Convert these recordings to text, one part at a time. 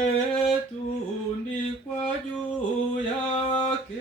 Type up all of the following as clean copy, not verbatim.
umetundikwa juu yake.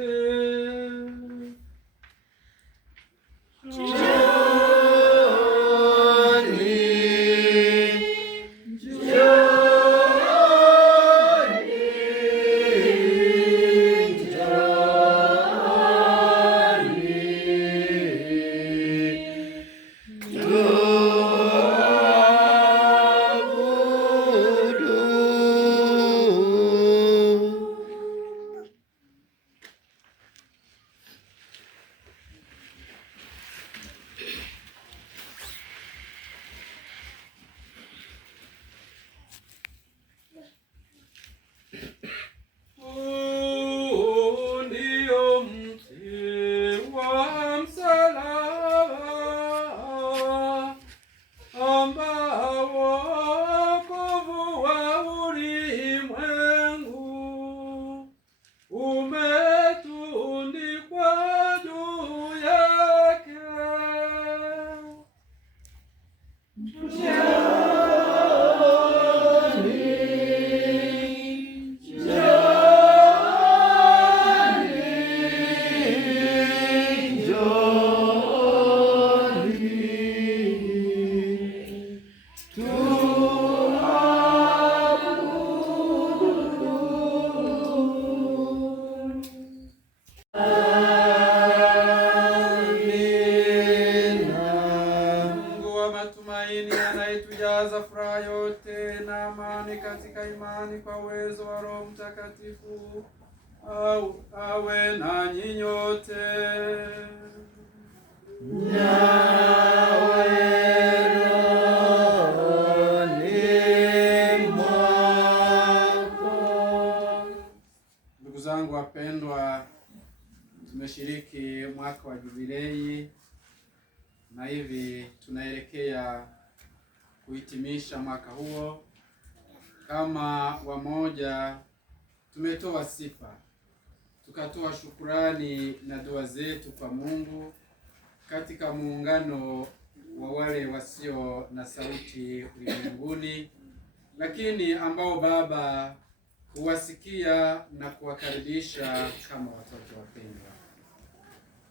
Anayetujaza furaha yote na amani katika imani kwa uwezo wa Roho Mtakatifu, awe nanyi nyote. Nawe rohoni mwako. Ndugu zangu wapendwa, tumeshiriki mwaka wa jubilei na hivi tunaelekea kuhitimisha mwaka huo. Kama wamoja tumetoa sifa, tukatoa shukurani na dua zetu kwa Mungu katika muungano wa wale wasio na sauti ulimwenguni, lakini ambao Baba huwasikia na kuwakaribisha kama watoto wapendwa.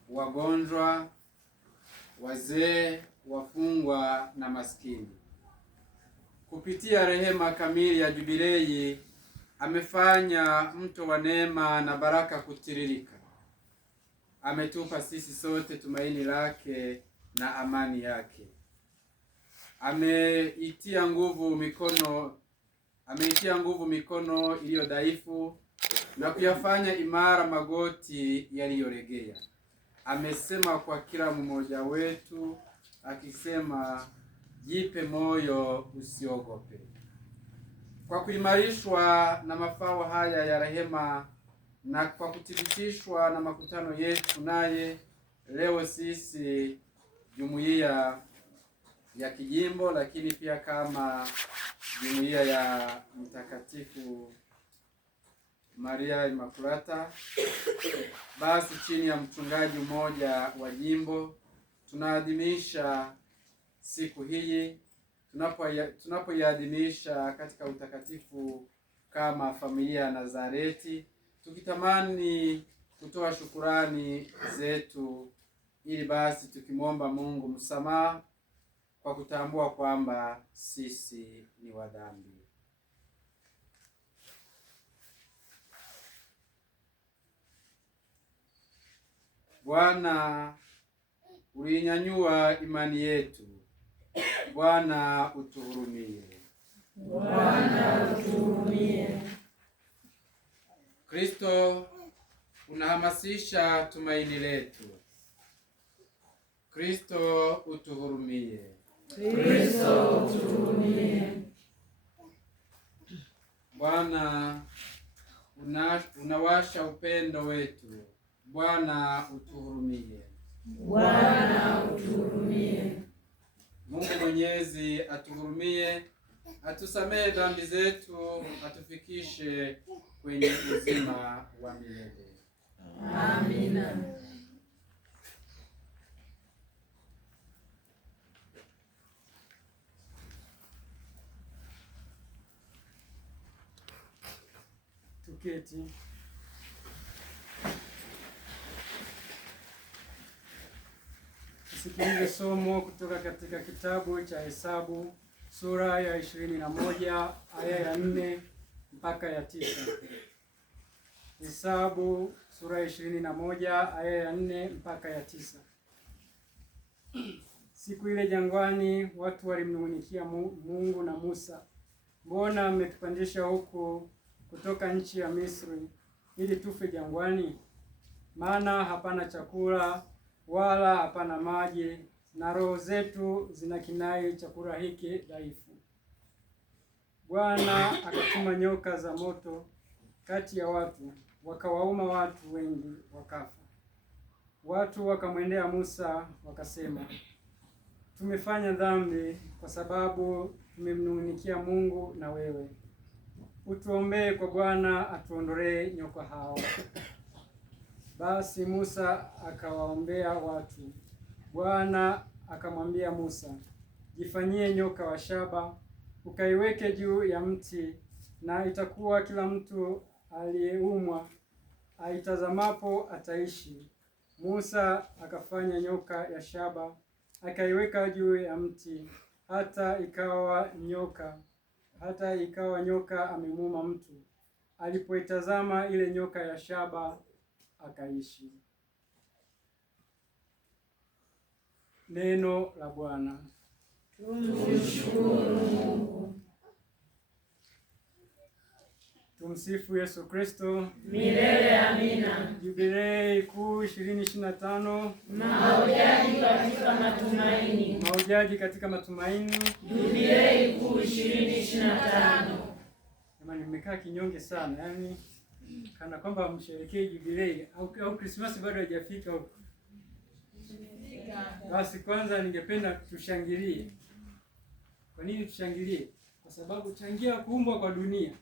Wagonjwa, wazee, wafungwa na maskini. Kupitia rehema kamili ya jubilei amefanya mto wa neema na baraka kutiririka. Ametupa sisi sote tumaini lake na amani yake. Ameitia nguvu mikono iliyo dhaifu na kuyafanya imara magoti yaliyolegea. Amesema kwa kila mmoja wetu akisema, jipe moyo, usiogope. Kwa kuimarishwa na mafao haya ya rehema na kwa kuthibitishwa na makutano yetu naye, leo sisi jumuiya ya kijimbo, lakini pia kama jumuiya ya Mtakatifu Maria Immaculata, basi chini ya mchungaji mmoja wa jimbo tunaadhimisha siku hii. Tunapoiadhimisha katika utakatifu kama familia ya Nazareti, tukitamani kutoa shukurani zetu, ili basi tukimwomba Mungu msamaha kwa kutambua kwamba sisi ni wadhambi. Bwana, ulinyanyua imani yetu. Bwana utuhurumie. Bwana utuhurumie. Kristo unahamasisha tumaini letu. Kristo utuhurumie. Kristo utuhurumie. Bwana unawasha upendo wetu. Bwana utuhurumie. Bwana utuhurumie. Mungu Mwenyezi atuhurumie, atusamehe dhambi zetu, atufikishe kwenye uzima wa milele. Amina. tuketi. Tusikilize somo kutoka katika kitabu cha Hesabu sura ya 21 aya ya 4 mpaka ya 9. Hesabu sura ya 21 aya ya 4 mpaka ya 9. Siku ile jangwani watu walimnung'unikia Mungu na Musa, mbona mmetupandisha huku kutoka nchi ya Misri ili tufe jangwani? Maana hapana chakula wala hapana maji, na roho zetu zinakinai chakula hiki dhaifu. Bwana akatuma nyoka za moto kati ya watu, wakawauma watu wengi wakafa. Watu wakamwendea Musa wakasema, tumefanya dhambi kwa sababu tumemnung'unikia Mungu na wewe. Utuombee kwa Bwana atuondolee nyoka hao. Basi Musa akawaombea watu. Bwana akamwambia Musa, jifanyie nyoka wa shaba, ukaiweke juu ya mti, na itakuwa kila mtu aliyeumwa aitazamapo ataishi. Musa akafanya nyoka ya shaba, akaiweka juu ya mti, hata ikawa nyoka amemuuma mtu. Alipoitazama ile nyoka ya shaba akaishi. Neno la Bwana. Tumshukuru Mungu. Tumsifu Yesu Kristo. Milele amina. Jubilei kuu 2025. Mahujaji katika matumaini. Mahujaji katika matumaini. Jubilei kuu 2025. Jamani, nimekaa kinyonge sana, yaani kana kwamba msherekee jubilei au Krismasi bado haijafika huko. Basi kwanza ningependa tushangilie. Kwa nini tushangilie? Kwa sababu tangia kuumbwa kwa dunia,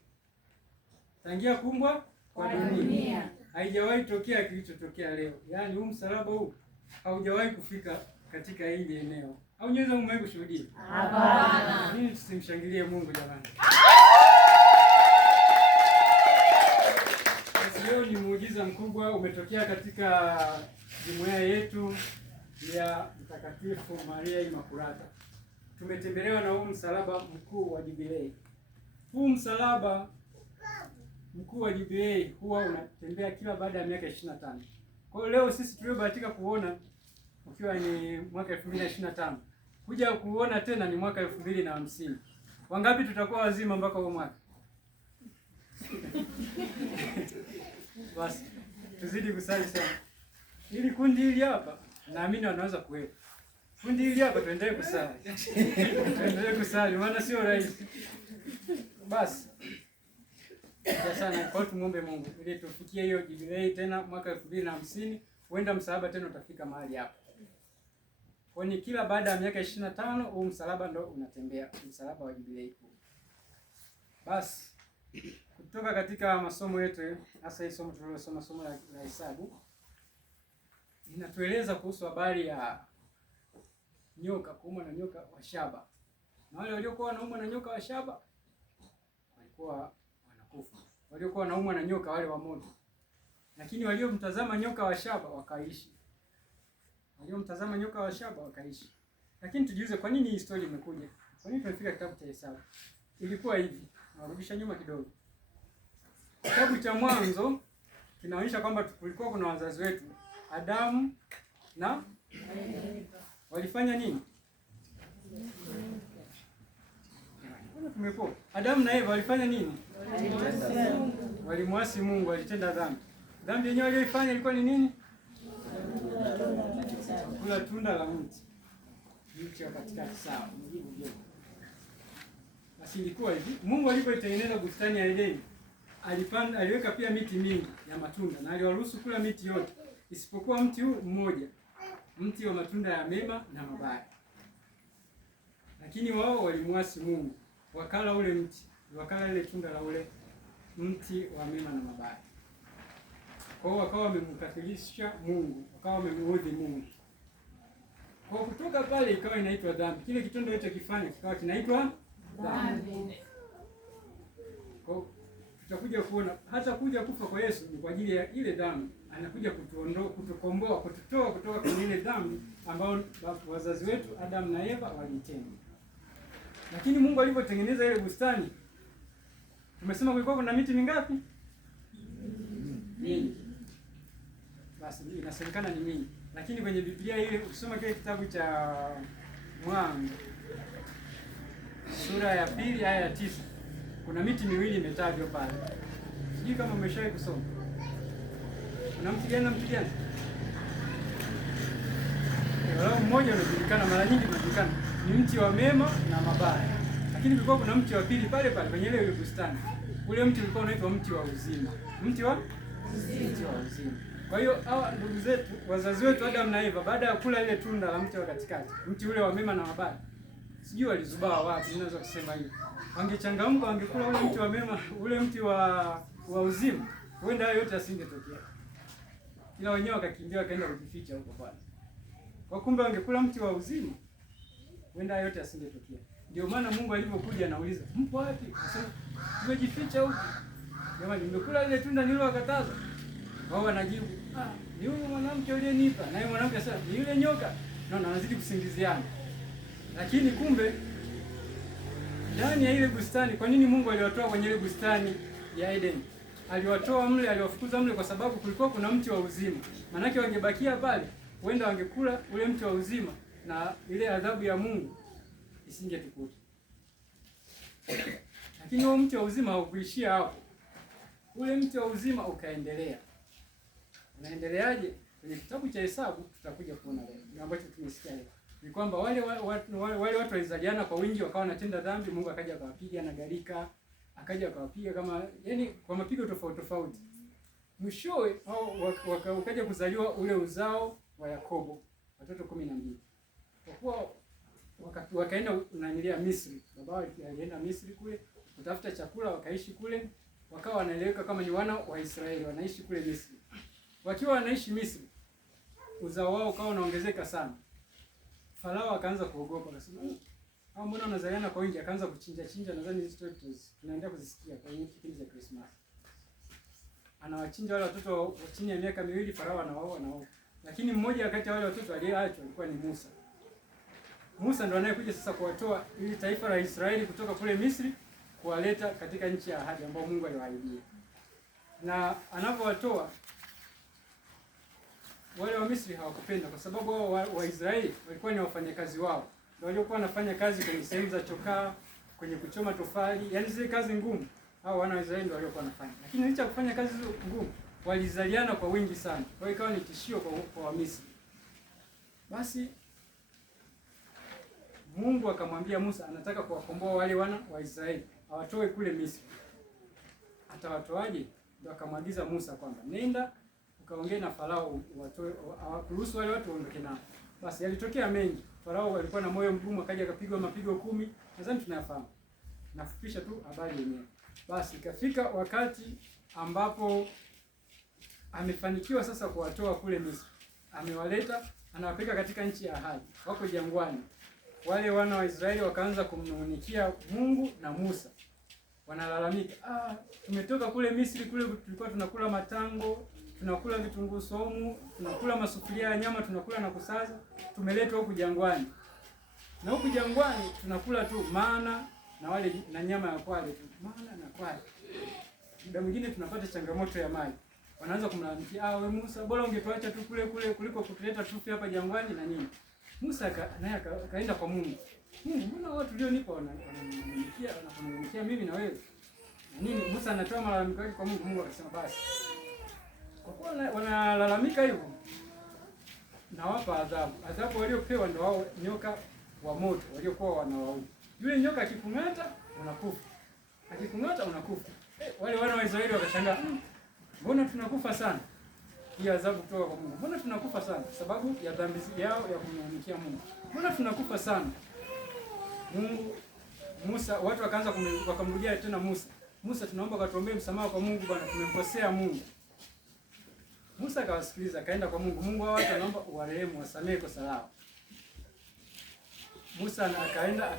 tangia kuumbwa kwa dunia haijawahi tokea kilichotokea leo. Yaani huu msalaba huu haujawahi kufika katika hili eneo. Au nyeweza umewahi kushuhudia? Hapana. Nini tusimshangilie Mungu jamani? Leo ni muujiza mkubwa umetokea katika jumuiya yetu ya Mtakatifu Maria Imakulata. Tumetembelewa na huu msalaba mkuu wa jubilei. Huu msalaba mkuu wa jubilei huwa unatembea kila baada ya miaka 25. Kwa hiyo leo sisi tuliobahatika kuona ukiwa ni mwaka 2025, kuja kuona tena ni mwaka 2050. Wangapi tutakuwa wazima mpaka huo mwaka? Basi tuzidi kusali sana. Ili kundi hili hapa naamini wanaweza kuwepo. Kundi hili hapa tuendelee kusali. Tuendelee kusali maana sio rahisi. Basi sana kwa tumuombe Mungu ili tufikie hiyo jubilei tena mwaka 2050, huenda msalaba tena utafika mahali hapa. Kwani kila baada ya miaka 25 huu msalaba ndo unatembea, msalaba wa jubilei kuu. Basi kutoka katika masomo yetu, hasa hii somo tulilosoma, somo la hesabu, inatueleza kuhusu habari ya nyoka, kuumwa na nyoka wa shaba. Na wale waliokuwa wanaumwa na nyoka wa shaba walikuwa wanakufa. Waliokuwa wanaumwa na nyoka wale wa moto, lakini waliomtazama nyoka wa shaba wakaishi. Waliomtazama nyoka wa shaba wakaishi. Lakini tujiulize, kwa nini hii story imekuja? Kwa nini tumefika kitabu cha Hesabu? Ilikuwa hivi, narudisha nyuma kidogo. Kitabu cha Mwanzo kinaonyesha kwamba kulikuwa kuna wazazi wetu Adamu na walifanya nini? Adamu na Eva walifanya nini? Walimwasi Mungu, walitenda dhambi. Dhambi yenyewe walioifanya ilikuwa ni nini? Kula tunda la mti. Mti wa katikati, sawa. Basi ilikuwa hivi, Mungu alipoitengeneza bustani ya Edeni, aliweka pia miti mingi ya matunda na aliwaruhusu kula miti yote isipokuwa mti huu mmoja, mti wa matunda ya mema na mabaya. Lakini wao walimwasi Mungu, wakala ule mti, wakala ile tunda la ule mti wa mema na mabaya. Kwa hiyo wakawa wamemkathirisha Mungu, wakawa wamemuudhi Mungu. Kwa kutoka pale ikawa inaitwa dhambi. Kile kitendo hicho kifanya kikawa kinaitwa dhambi. Kwa tutakuja kuona hata kuja kufa kwa Yesu ni kwa ajili ya ile dhambi. Anakuja kutuondoa, kutukomboa, kututoa kutoka kwenye ile dhambi ambayo wazazi wetu Adam na Eva walitenda. Lakini Mungu alipotengeneza ile bustani, tumesema kulikuwa kuna miti mingapi? Mingi. Basi inasemekana ni mingi. Lakini kwenye Biblia ile ukisoma kile kitabu cha Mwanzo sura ya 2 aya ya 9, kuna miti miwili imetajwa pale. Sijui kama umeshawahi kusoma. Kuna mti gani na mti gani? Wala mmoja unajulikana, mara nyingi unajulikana ni mti wa mema na mabaya. Lakini kulikuwa kuna mti wa pili pale pale kwenye ile bustani. Ule mti ulikuwa unaitwa mti wa uzima. Mti wa uzima. Kwa hiyo hawa ndugu zetu, wazazi wetu Adam na Eva, baada ya kula ile tunda la mti wa katikati, mti ule wa mema na mabaya, sijui walizubaa wapi, ninaweza kusema hiyo. Wangechangamka, wangekula ule mti wa mema, ule mti wa uzima, huenda hayo yote asingetokea. Ila wenyewe wakakimbia wakaenda kujificha huko pale. Kwa kumbe wangekula mti wa uzima, huenda hayo yote asingetokea. Ndio maana Mungu alipokuja anauliza, "Mpo wapi?" Akasema, "Tumejificha huko." Jamani, nimekula ile tunda nililokataza. Wao wanajibu, ni huyu mwanamke aliyenipa. Na yule mwanamke sasa, ni yule nyoka. Naona wanazidi kusingiziana. Lakini kumbe ndani ya ile bustani, kwa nini Mungu aliwatoa kwenye ile bustani ya Eden? Aliwatoa mle, aliwafukuza mle kwa sababu kulikuwa kuna mti wa uzima. Maana wangebakia pale, huenda wangekula ule mti wa uzima na ile adhabu ya Mungu isingetukuta. Lakini huo mti wa uzima haukuishia hapo. Ule mti wa uzima ukaendelea. Unaendeleaje? Kwenye kitabu cha Hesabu tutakuja kuona leo. Ni ambacho tumesikia leo. Ni kwamba wale watu walizaliana kwa wingi, wakawa wanatenda dhambi, Mungu akaja akawapiga na gharika, akaja akawapiga kama yani kwa mapigo tofauti tofauti. Mwishowe wakaja kuzaliwa ule uzao wa Yakobo, watoto 12. Kwa kuwa wakaenda unanilia Misri. Baba alienda Misri kule kutafuta chakula, wakaishi kule, wakawa wanaeleweka kama ni wana wa Israeli, wanaishi kule Misri. Wakiwa wanaishi Misri, uzao wao ukawa unaongezeka sana. Farao akaanza kuogopa, akasema, "Hao mbona wanazaliana kwa wingi?" Akaanza kuchinja. Nadhani hizo stories tunaendelea kuzisikia kwa hiyo kipindi cha Christmas. Anawachinja wale watoto chini ya miaka 2, Farao anawaua. Lakini mmoja kati ya wale watoto aliyeachwa alikuwa ni Musa. Musa ndo anayekuja sasa kuwatoa ili taifa la Israeli kutoka kule Misri, kuwaleta katika nchi ya ahadi ambayo Mungu aliwaahidia. Na anapowatoa wale wa Misri hawakupenda, kwa sababu wao wa Israeli walikuwa ni wafanyakazi wao. Ndio waliokuwa wanafanya kazi kwenye sehemu za chokaa, kwenye kuchoma tofali, yaani zile kazi ngumu. Hao wana wa Israeli ndio waliokuwa wanafanya. Lakini licha ya kufanya kazi hizo ngumu, walizaliana kwa wingi sana. Kwa hiyo ikawa ni tishio kwa wa Misri. Basi Mungu akamwambia Musa anataka kuwakomboa wale wana wa Israeli, awatoe kule Misri. Atawatoaje? Ndio akamwagiza Musa kwamba nenda ukaongee na Farao watoe, awaruhusu wale watu waondoke nao. Basi yalitokea mengi. Farao alikuwa na moyo mgumu, akaja akapigwa mapigo 10. Nadhani tunayafahamu. Nafupisha tu habari yenyewe. Basi ikafika wakati ambapo amefanikiwa sasa kuwatoa kule Misri. Amewaleta, anawapeleka katika nchi ya ahadi. Wako jangwani. Wale wana wa Israeli wakaanza kumnung'unikia Mungu na Musa. Wanalalamika, tumetoka kule Misri, kule tulikuwa tunakula matango, tunakula vitunguu saumu, tunakula masufuria ya nyama, tunakula na kusaza. Tumeletwa huku jangwani. Na huku jangwani tunakula tu mana na wale na nyama ya kwale tu. Mana na kwale. Muda mwingine tunapata changamoto ya maji. Wanaanza kumlalamikia, "We Musa, bora ungetuacha tu kule kuliko kutuleta tufi hapa jangwani na nini?" Musa naye akaenda kwa Mungu. "Mungu, mbona watu ulionipa wananung'unikia mimi na wewe? Na nini?" Musa anatoa malalamiko yake kwa Mungu. Mungu akasema, "Basi. Kwa kuwa wanalalamika hivyo, nawapa adhabu. Adhabu waliopewa ndio wao nyoka wa moto waliokuwa wanawaua. Yule nyoka akikung'ata unakufa. Akikung'ata unakufa." Wale wana wa Israeli wakashangaa, "Mbona tunakufa sana?" Hii adhabu kutoka kwa Mungu. "Mbona tunakufa sana?" Sababu ya dhambi yao ya kumnung'unikia Mungu. "Mbona tunakufa sana?" Musa, watu wakaanza wakamrudia tena Musa. "Musa, tunaomba ukatuombee msamaha kwa Mungu bwana, tumemkosea Mungu." Musa akawasikiliza, akaenda kwa Mungu. "Mungu, hao watu anaomba uwarehemu, wasamehe kosa lao." Musa akaenda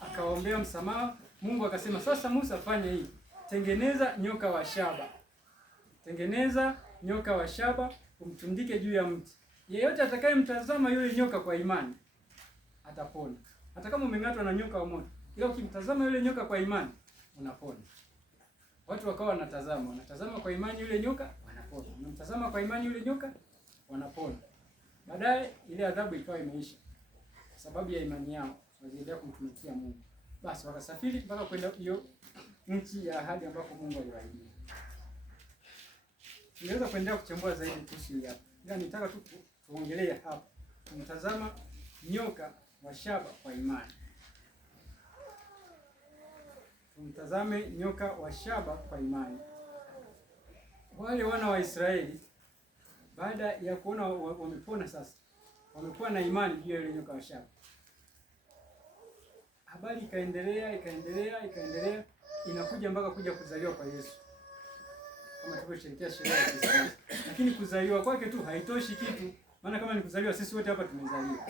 akawaombea msamaha. Mungu akasema, "Sasa Musa, fanya hii. tengeneza nyoka wa shaba. Tengeneza nyoka wa shaba, umtundike juu ya mti. Yeyote atakayemtazama yule nyoka kwa imani atapona. Hata kama umeng'atwa na nyoka wa moto, ila ukimtazama yule nyoka kwa imani unapona. Watu wakawa wanatazama kwa imani yule nyoka, wanapona. Wanamtazama kwa imani yule nyoka, wanapona. Baadaye ile adhabu ikawa imeisha kwa sababu ya imani yao, waliendelea kumtumikia Mungu. Basi wakasafiri mpaka kwenda hiyo nchi ya ahadi ambapo Mungu aliwaahidi. Tunaweza kuendelea kuchambua zaidi kuhusu hili hapa. Ila nitaka tu tuongelee hapa. Kumtazama nyoka wa shaba kwa imani. Tumtazame nyoka wa shaba kwa imani. Wale wana wa Israeli baada ya kuona wamepona sasa, wamekuwa na imani juu ya ile nyoka wa shaba. Habari ikaendelea, inakuja mpaka kuja kuzaliwa kwa Yesu. Kama tulivyosherehekea sherehe ya Krismasi. Lakini kuzaliwa kwake tu haitoshi kitu. Maana kama ni kuzaliwa, sisi wote hapa tumezaliwa.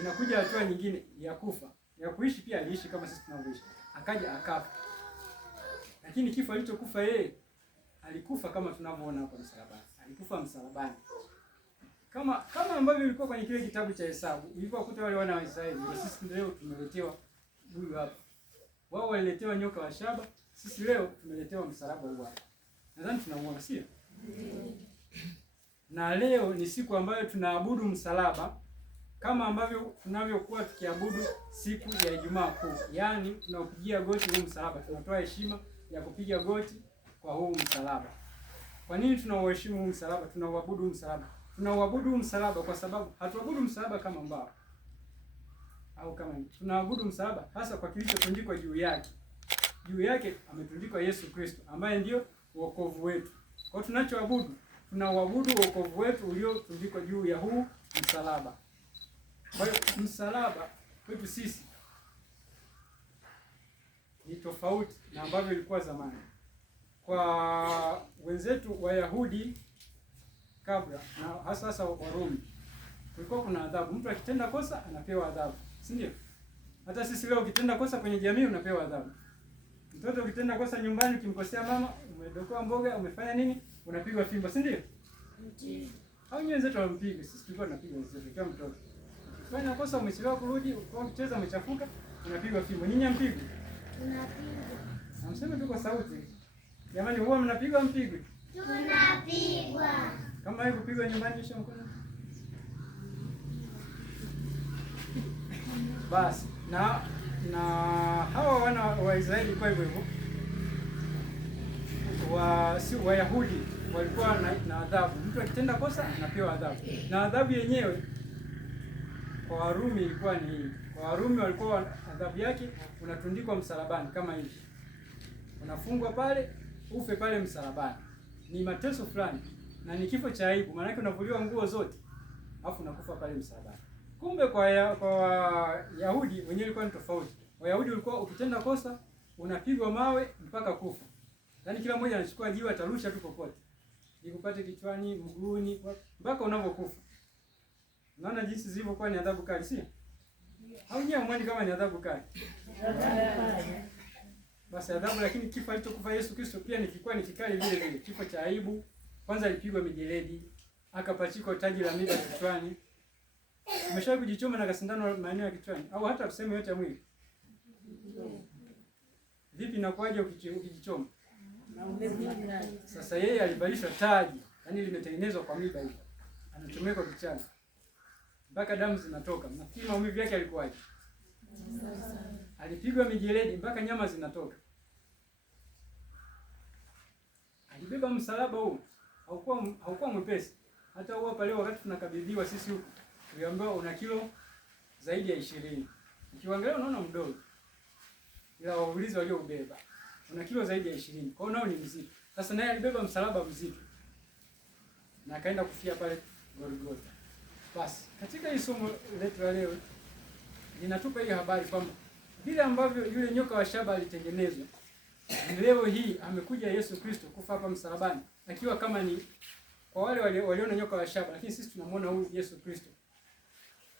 Inakuja hatua nyingine ya kufa. Ya kuishi pia aliishi kama sisi tunavyoishi. Akaja akafa. Lakini kifo alichokufa yeye, alikufa kama tunavyoona hapa msalabani. Alikufa msalabani. Kama ambavyo ilikuwa kwenye kile kitabu cha Hesabu, ilikuwa kuta wale wana wa Israeli, ndio sisi leo tumeletewa huyu hapa. Wao waliletewa nyoka wa shaba, sisi leo tumeletewa msalaba huu hapa. Nadhani tunamuona, sio? Na leo ni siku ambayo tunaabudu msalaba kama ambavyo tunavyokuwa tukiabudu siku ya Ijumaa Kuu. Yaani tunaupigia goti huu msalaba, tunatoa heshima ya kupiga goti kwa huu msalaba. Kwa nini tunauheshimu huu msalaba? Tunauabudu huu msalaba. Tunauabudu msalaba kwa sababu hatuabudu msalaba kama mbao au kama nini. Tunaabudu msalaba hasa kwa kilichotundikwa juu yake. Juu yake ametundikwa Yesu Kristo ambaye ndio wokovu wetu. Kwa tunachoabudu, tunauabudu wokovu wetu uliotundikwa juu ya huu msalaba. Kwa hiyo msalaba kwetu sisi ni tofauti na ambavyo ilikuwa zamani. Kwa wenzetu Wayahudi kabla na hasa Warumi, kulikuwa kuna adhabu. Mtu akitenda kosa anapewa adhabu, si ndio? Hata sisi leo ukitenda kosa kwenye jamii unapewa adhabu. Mtoto ukitenda kosa nyumbani, ukimkosea mama, umedokoa mboga, umefanya nini? Unapigwa fimbo, si ndio? Ndio. Au nyinyi wenzetu wampige, sisi tulikuwa tunapigwa wenzetu kama mtoto. Ukifanya kosa umechelewa kurudi, ukicheza umechafuka, unapigwa fimbo. Nyinyi hampigwi? Tunapigwa. Namsema tu kwa sauti. Jamani, huwa mnapigwa mpigwe? Tunapigwa. Kama hiyo kupigwa nyumbani nyosha mkono. Basi, na hawa wana wa Israeli kwa hivyo si Wayahudi walikuwa na adhabu. Mtu akitenda kosa anapewa adhabu. Na adhabu yenyewe kwa Warumi ilikuwa ni hii. Kwa Warumi walikuwa adhabu yake unatundikwa msalabani kama hivi. Unafungwa pale, ufe pale msalabani. Ni mateso fulani na ni kifo cha aibu. Maana yake unavuliwa nguo zote alafu unakufa pale msalabani. Kumbe kwa Wayahudi wenyewe ilikuwa ni tofauti. Wayahudi walikuwa ukitenda kosa unapigwa mawe mpaka kufa. Yaani kila mmoja anachukua jiwe atarusha tu popote. Ikupate kichwani, mguuni, mpaka unapokufa. Unaona jinsi zilivyokuwa ni adhabu kali, si? Au nyewe mwani kama ni adhabu kali? Basi adhabu, lakini kifo alichokufa Yesu Kristo pia kilikuwa ni kikali vile vile. Kifo cha aibu. Kwanza alipigwa mijeledi, akapachikwa taji la miiba kichwani. Umeshawahi kujichoma na kasindano maeneo ya kichwani au hata sehemu yote ya mwili? Vipi inakuwaje ukijichoma? Sasa yeye alivalishwa taji, yani limetengenezwa kwa miiba hivi. Anachomekwa kichwani. Mpaka damu zinatoka. Nafikiri maumivu yake alikuwaje? Alipigwa mijeledi mpaka nyama zinatoka. Alibeba msalaba huu. Haukuwa mwepesi. Hata huo hapa leo wakati tunakabidhiwa sisi huku, tuliambiwa una kilo zaidi ya 20. Ukiangalia unaona mdogo. Ila waulizi walioubeba una kilo zaidi ya 20. Kwa hiyo nao ni mzito. Sasa naye alibeba msalaba mzito. Na akaenda kufia pale Golgotha. Basi, katika hii somo letu la leo linatupa hii habari kwamba vile ambavyo yule nyoka wa shaba alitengenezwa, leo hii amekuja Yesu Kristo kufa hapa msalabani akiwa kama ni kwa wale waliona nyoka wa shaba, lakini sisi tunamwona huyu Yesu Kristo.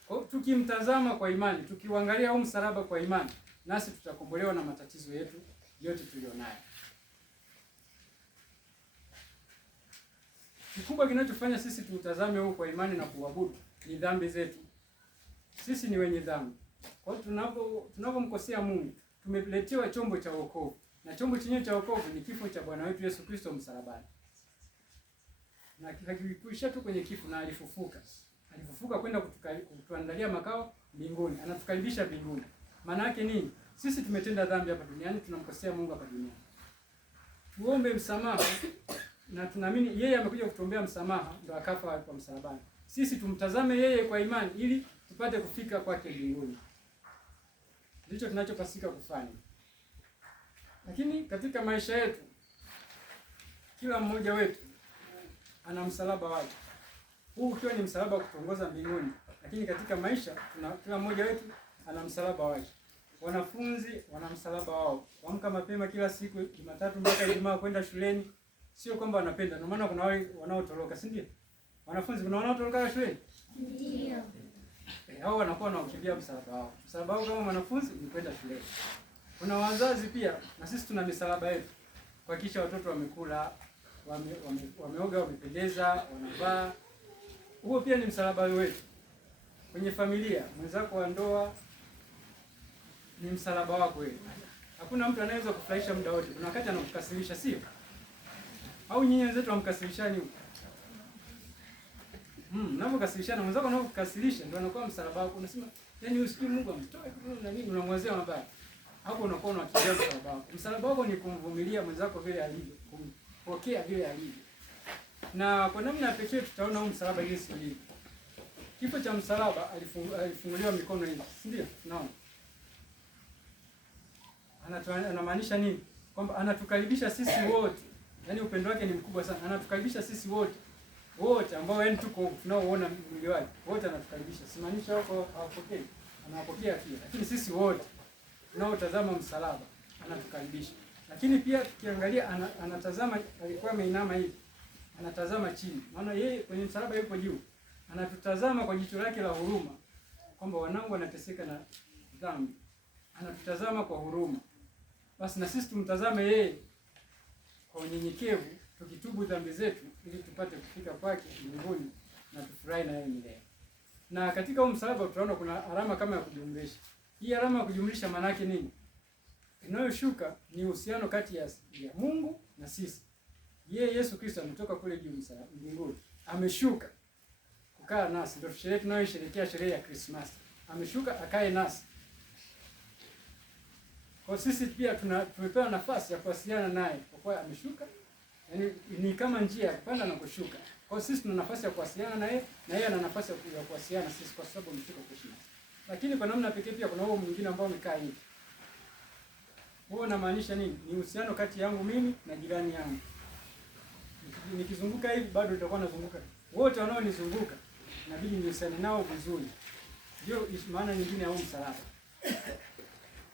Kwa tukimtazama kwa imani, tukiuangalia huu msalaba kwa imani, nasi tutakombolewa na matatizo yetu yote tulionayo. Kikubwa kinachofanya sisi tutazame huko kwa imani na kuabudu ni dhambi zetu. Sisi ni wenye dhambi. Kwa hiyo tunapomkosea Mungu, tumeletewa chombo cha wokovu. Na chombo chenyewe cha wokovu ni kifo cha Bwana wetu Yesu Kristo msalabani. Na hakikuishia tu kwenye kifo, na alifufuka. Alifufuka kwenda kutuandalia makao mbinguni. Anatukaribisha mbinguni. Maana yake nini? Sisi tumetenda dhambi hapa duniani, tunamkosea Mungu hapa duniani. Tuombe msamaha na tunaamini yeye amekuja kutuombea msamaha ndio akafa kwa msalabani. Sisi tumtazame yeye kwa imani ili tupate kufika kwake mbinguni. Ndicho tunachopasika kufanya. Lakini katika maisha yetu kila mmoja wetu ana msalaba wake. Huu ukiwa ni msalaba wa kutuongoza mbinguni, lakini katika maisha kila mmoja wetu ana msalaba wake. Wanafunzi wana msalaba wao. Kuamka mapema kila siku Jumatatu mpaka Ijumaa kwenda shuleni, sio kwamba wanapenda. Ndio maana kuna wale wanaotoroka, si ndio? Wanafunzi kuna wanaotoroka shuleni? Ndio. Hao wanakuwa wanakimbia msalaba wao. Msalaba wao kama wanafunzi ni kwenda shuleni. Kuna wazazi pia, na sisi tuna misalaba yetu. Kuhakikisha watoto wamekula, wameoga, wamependeza, wanavaa. Huo pia ni msalaba wetu. Kwenye familia, mwenzako wa ndoa ni msalaba wako wewe. Hakuna mtu anaweza kufurahisha muda wote. Kuna wakati anakukasirisha, sio? Au nyinyi wenzetu hamkasirishani huko? Unapokasirishana mwenzako anapokukasirisha ndio anakuwa msalaba wako. Unasema, yaani usikii Mungu amtoe na nini, unamwazia mabaya. Hapo unakuwa unakimbia msalaba wako. Msalaba wako ni kumvumilia mwenzako vile alivyo, kumpokea vile alivyo. Na kwa namna pekee tutaona huu msalaba Yesu alivyo. Kifo cha msalaba alifunguliwa mikono hivi, si ndio? Naona. Anamaanisha nini? Kwamba anatukaribisha sisi wote. Yaani upendo wake ni mkubwa sana. Anatukaribisha sisi wote. Wote ambao yani tuko tunaoona mwili wake. Wote anatukaribisha. Simaanisha wako hawapokei. Anawapokea pia. Lakini sisi wote tunaotazama msalaba anatukaribisha. Lakini pia tukiangalia anatazama, alikuwa ameinama hivi. Anatazama chini. Maana yeye kwenye msalaba yuko juu. Anatutazama kwa jicho lake la huruma. Kwamba wanangu wanateseka na dhambi. Anatutazama kwa huruma. Basi na sisi tumtazame yeye kwa unyenyekevu, tukitubu dhambi zetu ili tupate kufika kwake mbinguni na tufurahi na yeye milele. Na katika huu msalaba tutaona kuna alama kama ya kujumlisha. Hii alama ya kujumlisha maana yake nini? Inayoshuka ni uhusiano kati ya Mungu na sisi. Yeye Yesu Kristo ametoka kule juu mbinguni. Ameshuka kukaa nasi. Ndio sherehe tunayosherehekea, sherehe ya Christmas. Ameshuka akae nasi. Kwa sisi pia tumepewa nafasi ya kuwasiliana naye kwa kuwa ameshuka. Yaani ni kama njia ya kupanda na kushuka. Kwa sisi tuna nafasi ya kuwasiliana naye na yeye ana nafasi ya kuwasiliana sisi kwa sababu ameshuka kuishi nasi. Lakini kwa namna pekee pia kuna huo mwingine ambao umekaa hivi. Huo unamaanisha nini? Ni uhusiano kati yangu mimi na jirani yangu. Nikizunguka hivi bado nitakuwa nazunguka. Wote wanaonizunguka inabidi nihusiane nao vizuri. Ndio maana nyingine ya huu msalaba.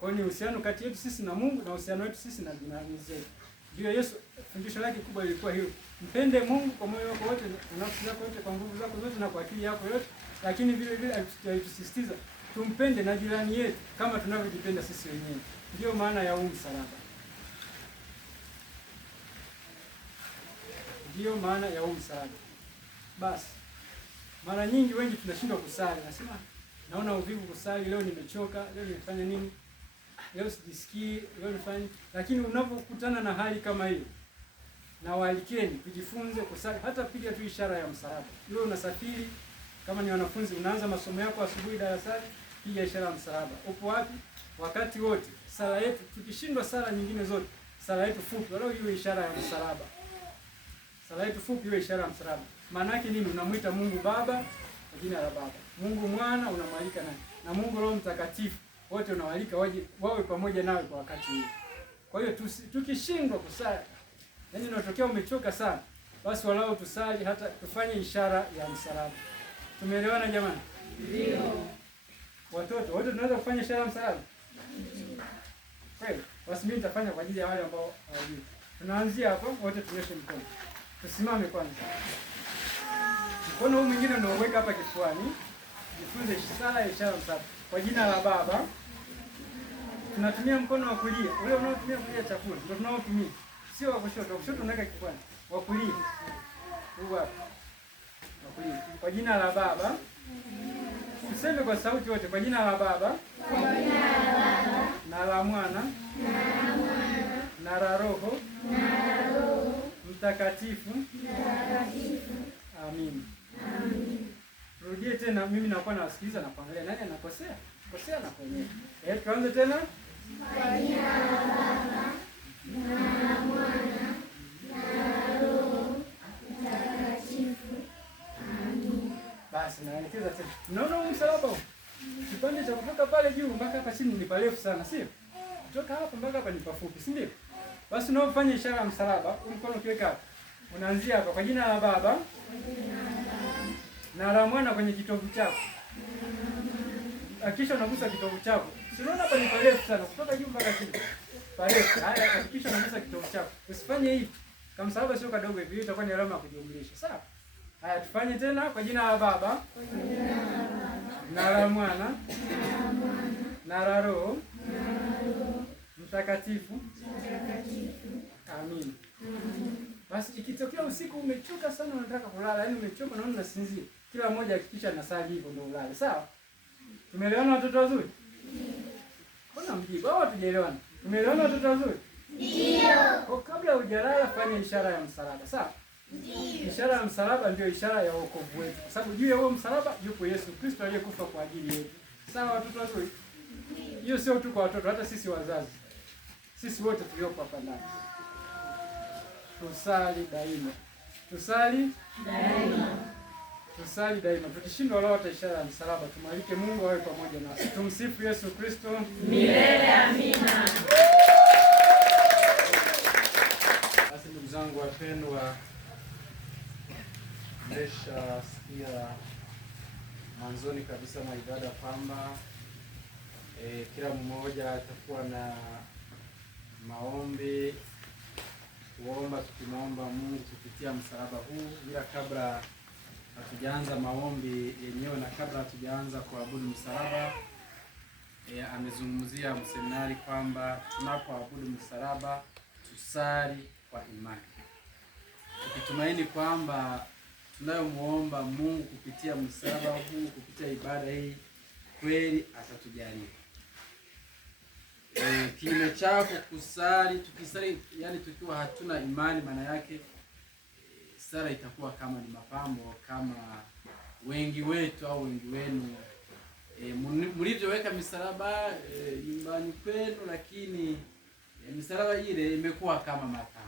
Kwa ni uhusiano kati yetu sisi na Mungu na uhusiano wetu sisi na jirani zetu. Ndio Yesu fundisho lake kubwa lilikuwa hilo. Mpende Mungu kwa moyo wako wote, na nafsi yako yote, kwa nguvu zako zote na kwa akili yako yote, lakini vile vile alitusisitiza tumpende na jirani yetu kama tunavyojipenda sisi wenyewe. Ndio maana ya huu msalaba. Ndio maana ya huu msalaba. Basi mara nyingi wengi tunashindwa kusali. Nasema naona uvivu kusali, leo nimechoka, leo nimefanya nini? Leo sijisikii, leo nifanye. Lakini unapokutana na hali kama hiyo, na waalikeni tujifunze kusali, hata piga tu ishara ya msalaba. Leo unasafiri, kama ni wanafunzi unaanza masomo yako asubuhi darasani, piga ishara ya msalaba. Upo wapi? Wakati wote. Sala yetu tukishindwa sala nyingine zote, sala yetu fupi leo iwe ishara ya msalaba. Sala yetu fupi iwe ishara ya msalaba. Maana yake nini? Unamwita Mungu Baba kwa jina la Baba. Mungu Mwana unamwalika naye. Na Mungu Roho Mtakatifu wote unawalika wawe pamoja nawe kwa wakati huu. Kwa hiyo tukishindwa kusali, yaani unatokea umechoka sana, basi walau tusali, hata tufanye ishara ya msalaba. Tumeelewana jamani? Ndio. Watoto wote tunaweza kufanya ishara ya msalaba? Kweli? Basi mimi nitafanya kwa ajili ya wale ambao hawajui. Tunaanzia hapo, wote tunyoshe mikono. Tusimame kwanza. Mkono huu mwingine unaweka hapa kifuani. Jifunze sala ya ishara ya msalaba. Kwa jina la Baba. Tunatumia mkono wa kulia. Ule unaotumia kulia chakula ndio tunaotumia. Sio wa kushoto. Wa kushoto unaweka kifuani. Wa kulia. huu hapa. Kwa jina la Baba. Tuseme kwa sauti wote, kwa jina la Baba, na la Mwana, na la Roho Mtakatifu. Amin. Rudie tena, mimi nakuwa nawasikiliza na kuangalia nani anakosea. Kosea na kwenye. Tuanze tena. Kwa jina la Baba, na la Mwana, na la Roho Mtakatifu. Amin. Basi naelekeza tena. Unaona huu msalaba huu? Kipande cha kutoka pale juu mpaka hapa chini ni parefu sana, sio? Kutoka hapa mpaka hapa ni pafupi, si ndio? Basi unapofanya ishara ya msalaba, mkono ukiweka hapa. Unaanzia hapa kwa jina la Baba, na la Mwana kwenye kitovu chako. Hakikisha unagusa kitovu chako. Unaona hapa ni parefu sana kutoka juu mpaka chini. Parefu. Haya, hakikisha unagusa kitovu chako. Usifanye hivi. Kama msalaba sio kadogo hivi, itakuwa ni alama ya kujumlisha. Sawa? Haya, tufanye tena kwa jina la Baba, na la Mwana, na la Roho Mtakatifu. Amin. Basi ikitokea usiku umechoka sana unataka kulala, yaani umechoka na unasinzia, kila mmoja hakikisha anasali hivyo ndio ulale. Sawa? Tumeelewana watoto wazuri? Mbona mjibu? Au hatujaelewana? Tumeelewana watoto wazuri? Ndio. Kwa kabla hujalala fanya ishara ya msalaba. Sawa? Ndio. Ishara ya msalaba ndio ishara ya wokovu wetu. Kwa sababu juu ya huo msalaba yupo Yesu Kristo aliyekufa kwa ajili yetu. Sawa watoto wazuri? Hiyo sio tu kwa watoto, hata sisi wazazi. Sisi wote tuliopo hapa ndani. Tusali daima. Tusali daima. Tusali daima. Tukishindwa lolote ishara ya msalaba, tumwalike Mungu awe pamoja nasi. Tumsifu Yesu Kristo milele. Amina. Basi ndugu zangu wapendwa, mmeshasikia mwanzoni kabisa mwa ibada kwamba kila mmoja atakuwa na maombi kuomba, tukimwomba Mungu kupitia msalaba huu. Bila kabla hatujaanza maombi yenyewe na kabla hatujaanza kuabudu msalaba, amezungumzia mseminari kwamba tunapoabudu msalaba tusali kwa imani, tukitumaini kwamba tunayomuomba Mungu kupitia msalaba huu, kupitia ibada hii, kweli atatujalia. Kinyume chako kusali, tukisali yani tukiwa hatuna imani, maana yake sala itakuwa kama ni mapambo, kama wengi wetu au wengi wenu mlivyoweka misalaba nyumbani kwenu, lakini misalaba ile imekuwa kama mapambo.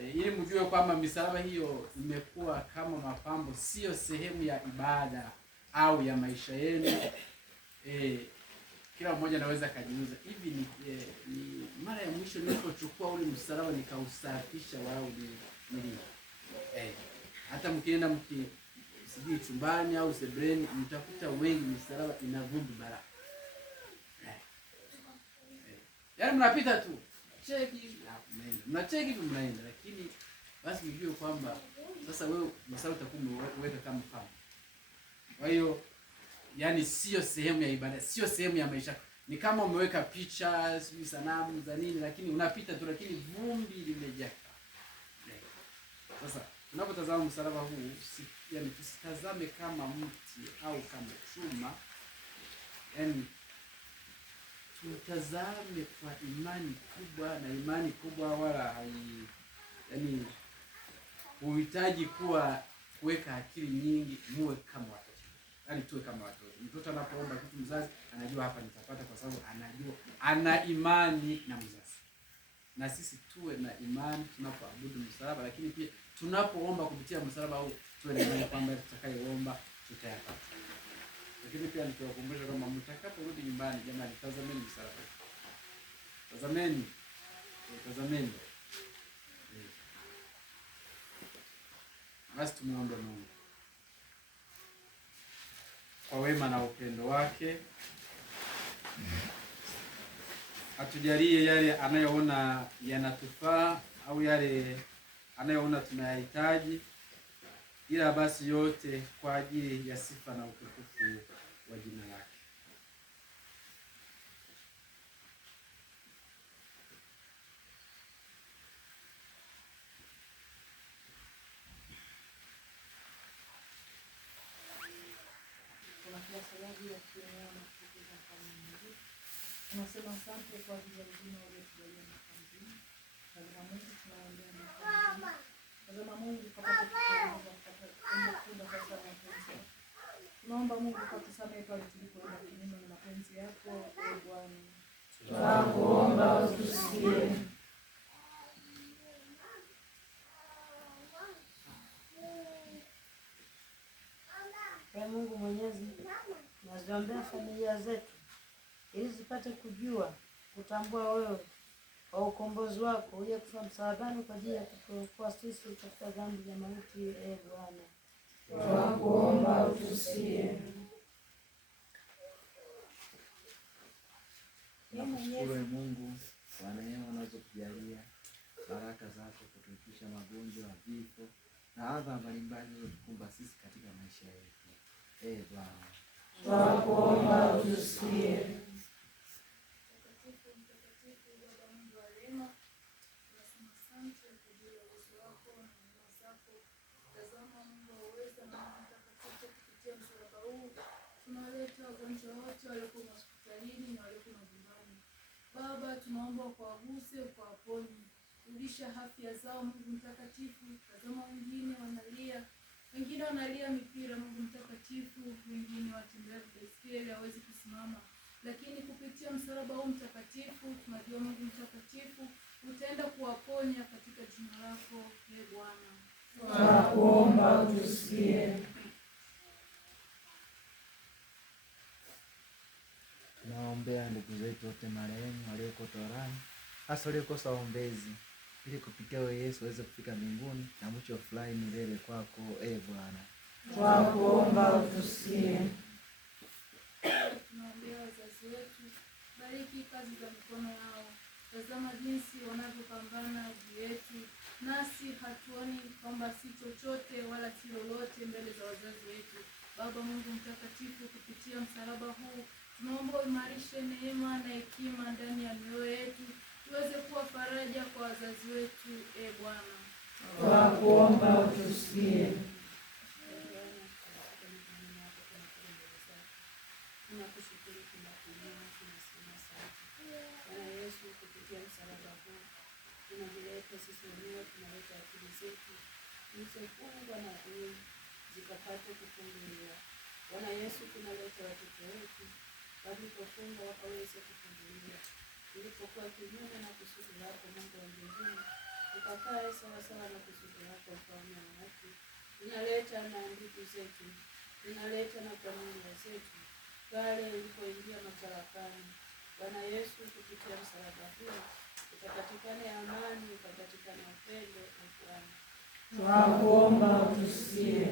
Ili mjue kwamba misalaba hiyo imekuwa kama mapambo, sio sehemu ya ibada au ya maisha yenu. Kila mmoja anaweza kujiuliza, hivi ni mara ya mwisho nilipochukua ule msalaba nikausafisha wao ni hata mkienda sijui chumbani au sebreni, mtakuta wengi misalaba ina vumbi bara. Yaani mnapita tu cheki mnaenda, mnacheki tu mnaenda, lakini basi mjue kwamba sasa wewe msalaba utakuwa umeweka kama pambo. Kwa hiyo yani sio sehemu ya ibada, sio sehemu ya maisha. Ni kama umeweka picha, sijui sanamu za nini, lakini unapita tu, lakini vumbi limejaa. Sasa tunapotazama msalaba huu, yani tusitazame kama mti au kama chuma, yani tutazame kwa imani kubwa, na imani kubwa wala yani uhitaji kuweka akili nyingi, muwe kama watoto. Yaani tuwe kama watoto. Mtoto anapoomba kitu, mzazi anajua hapa nitapata, kwa sababu anajua ana imani na mzazi. Na sisi tuwe na imani tunapoabudu msalaba, lakini pia tunapoomba kupitia msalaba huu tuwe na imani kwamba tutakayoomba tutayapata. Lakini pia nikiwakumbusha kwamba mtakaporudi nyumbani, jamani, tazameni msalaba. Tazameni. Tazameni. Basi tumuombe Mungu kwa wema na upendo wake atujalie yale anayoona yanatufaa au yale anayoona tunayahitaji, ila basi yote kwa ajili ya sifa na utukufu wa jina lake. kuenea na kutukuza kama Mungu. Tunasema asante kwa ajili ya uzima uliotujalia mwaka mzima. Tazama Mungu, tunaombea mwaka mzima. Tazama Mungu, kapata kutuongoza kupata kwa sana mapenzi yako. Tunaomba Mungu katusamehe pale tulipoenda kinyume na mapenzi yako, ee Bwana. Tunakuomba utusikie. Ee Mungu Mwenyezi, naziombea familia zetu ili zipate kujua, kutambua wewe kwa ukombozi wako uliyekufa msalabani kwa ajili ya kutuokoa sisi katika dhambi ya mauti. Ee Bwana, tunakuomba utusikie. Tunakushukuru Mungu kwa neema unazotujalia, baraka zako kutuepusha magonjwa, vifo na adha mbalimbali zinazotukumba sisi katika maisha yetu. Ee Bwana, tunakuomba utusikie. Tunaleta wagonjwa wote walioko hospitalini na walioko majumbani. Baba, tunaomba ukawaguse, ukawaponye, rudisha afya zao Mungu mtakatifu. Tazama wengine wanalia, wengine wanalia mipira Mungu mtakatifu, wengine watembea baiskeli hawezi kusimama, lakini kupitia msalaba huu mtakatifu tunajua Mungu mtakatifu utaenda kuwaponya katika jina lako, ee Bwana. Tunakuomba utusikie. tunaombea ndugu zetu wote marehemu walioko toharani, hasa waliokosa ombezi, ili kupitia wewe Yesu waweze kufika mbinguni na mwisho furahi milele kwako. Ee Bwana, tunakuomba utusikie. Tunaombea wazazi wetu, bariki kazi za mikono yao. Tazama jinsi wanavyopambana juu yetu, nasi hatuoni kwamba si chochote wala si lolote mbele za wazazi wetu. Baba Mungu mtakatifu, kupitia msalaba huu tunaomba uimarishe neema na hekima ndani ya mioyo yetu, tuweze kuwa faraja kwa wazazi wetu, ee Bwana. Tunakuomba utusikie. Tunakushukuru, tunakuinua, tunasema asante. Bwana Yesu, kupitia msalaba huu tunavileta sisi wenyewe, tunaleta akili zetu zilizofungwa na adui zikapate kufunguliwa. Bwana Yesu, tunaleta watoto wetu walipofungwa wakaweze kufunguliwa, tulipokuwa kinyume na kusudi lako Mungu wa mbinguni, ukakae sawasawa na kusudi lako mfalme wa haki. Tunaleta na ndugu zetu, tunaleta na familia zetu pale ulipoingia msalabani. Bwana Yesu, kupitia msalaba huu utapatikane amani, utapatikane upendo na furaha. Tunakuomba utusikie.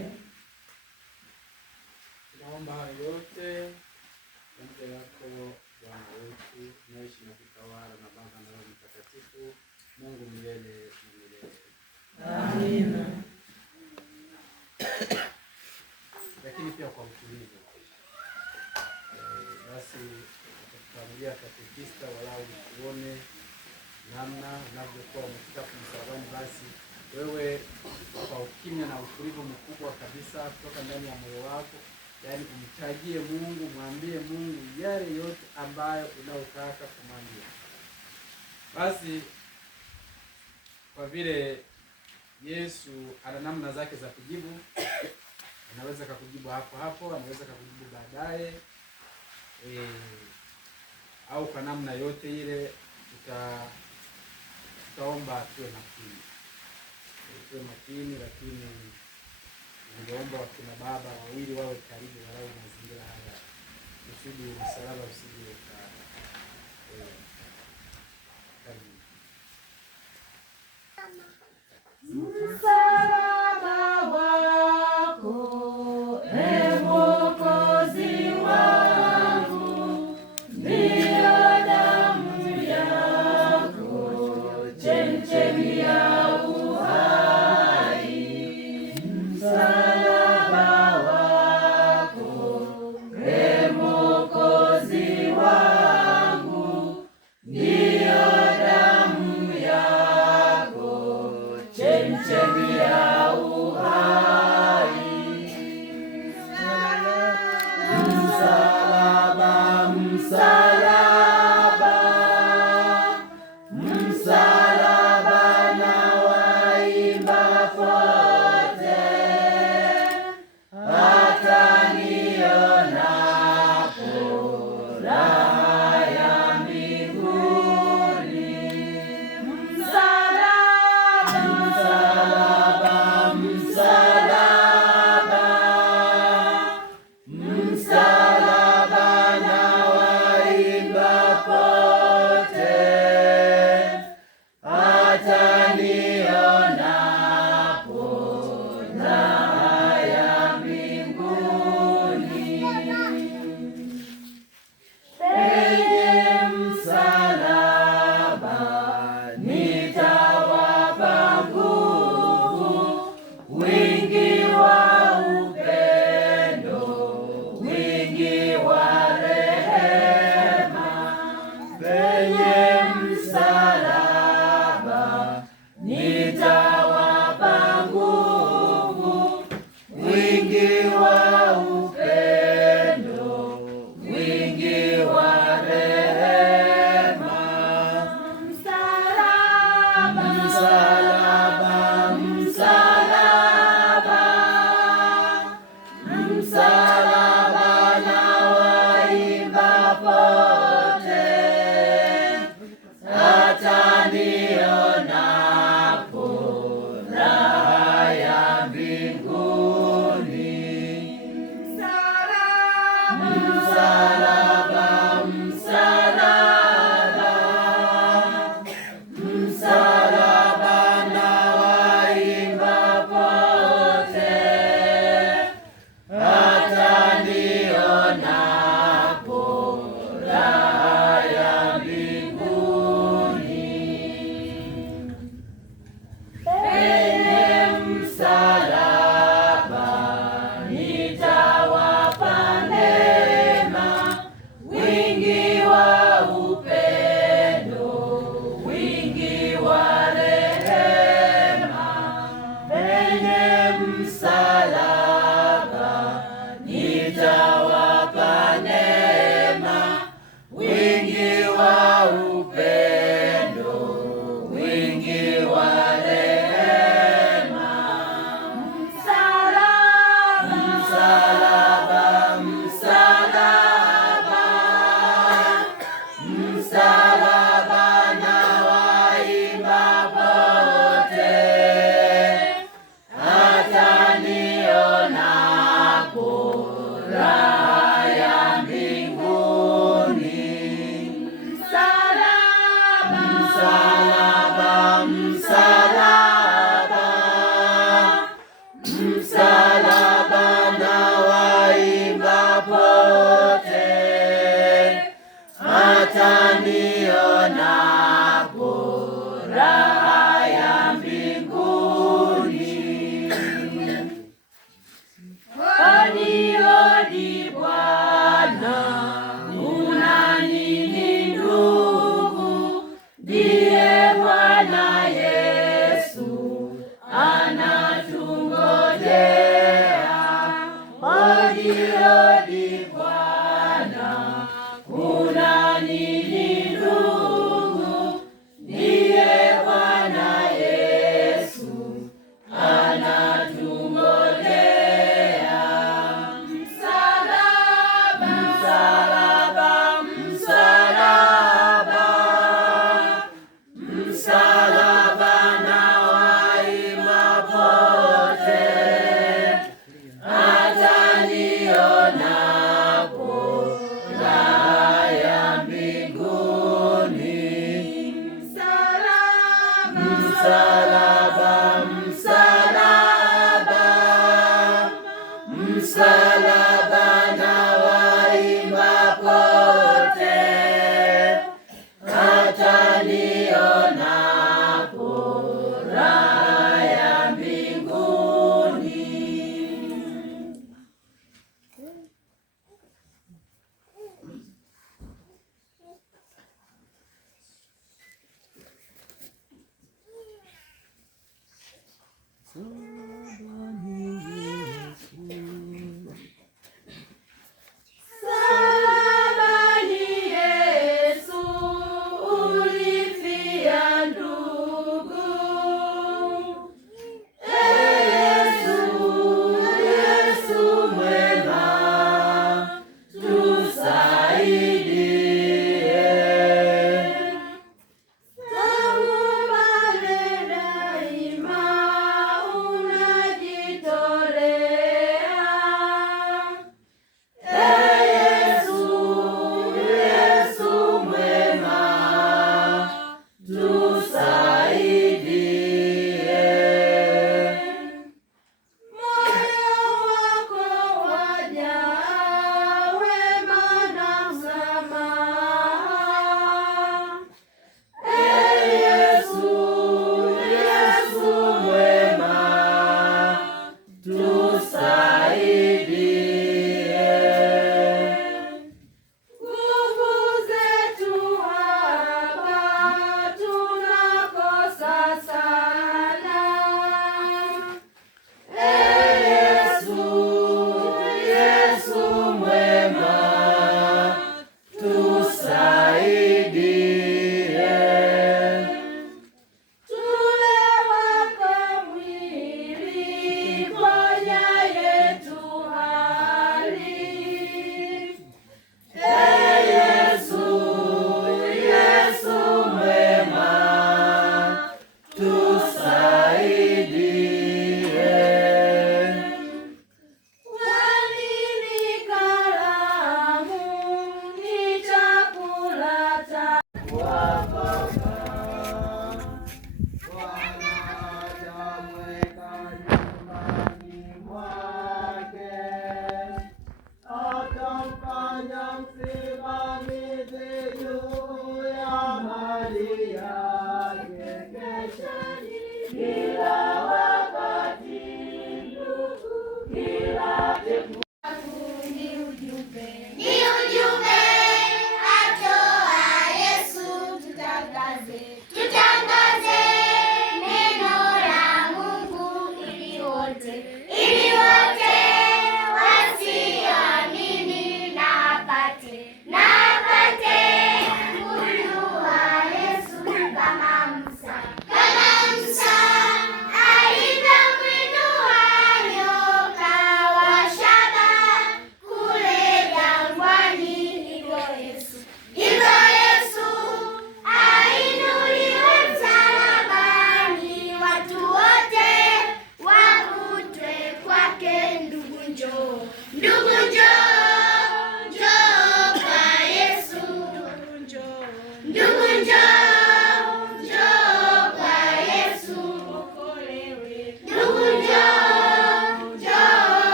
Tunaomba hayo yote mbele yako Bwana wetu, naishi na kutawala na Baba na Roho Mtakatifu, Mungu milele na milele. Amina. Lakini pia kwa utulivu, basi familia katekista walau tuone namna unavyokuwa umefika msalabani. Basi wewe kwa ukimya na utulivu mkubwa kabisa kutoka ndani ya moyo wako, yaani umtajie Mungu, mwambie Mungu yale yote ambayo unayotaka kumwambia. Basi kwa vile Yesu ana namna zake za kujibu, anaweza kukujibu hapo hapo, anaweza kukujibu baadaye, au kwa namna yote ile. Tutaomba tuwe makini, lakini ningeomba wakina baba wawili wawe karibu walau mazingira haya, kusudi msalaba usije karibu. Msalaba wako, ee Mwokozi wangu, ndiyo damu yako, chemchemi ya uhai. Msalaba wako, ee Mwokozi wangu, ndiyo damu yako, chemchemi ya uhai. Msalaba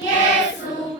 Yesu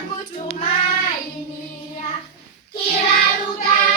kutumainia, kila lugha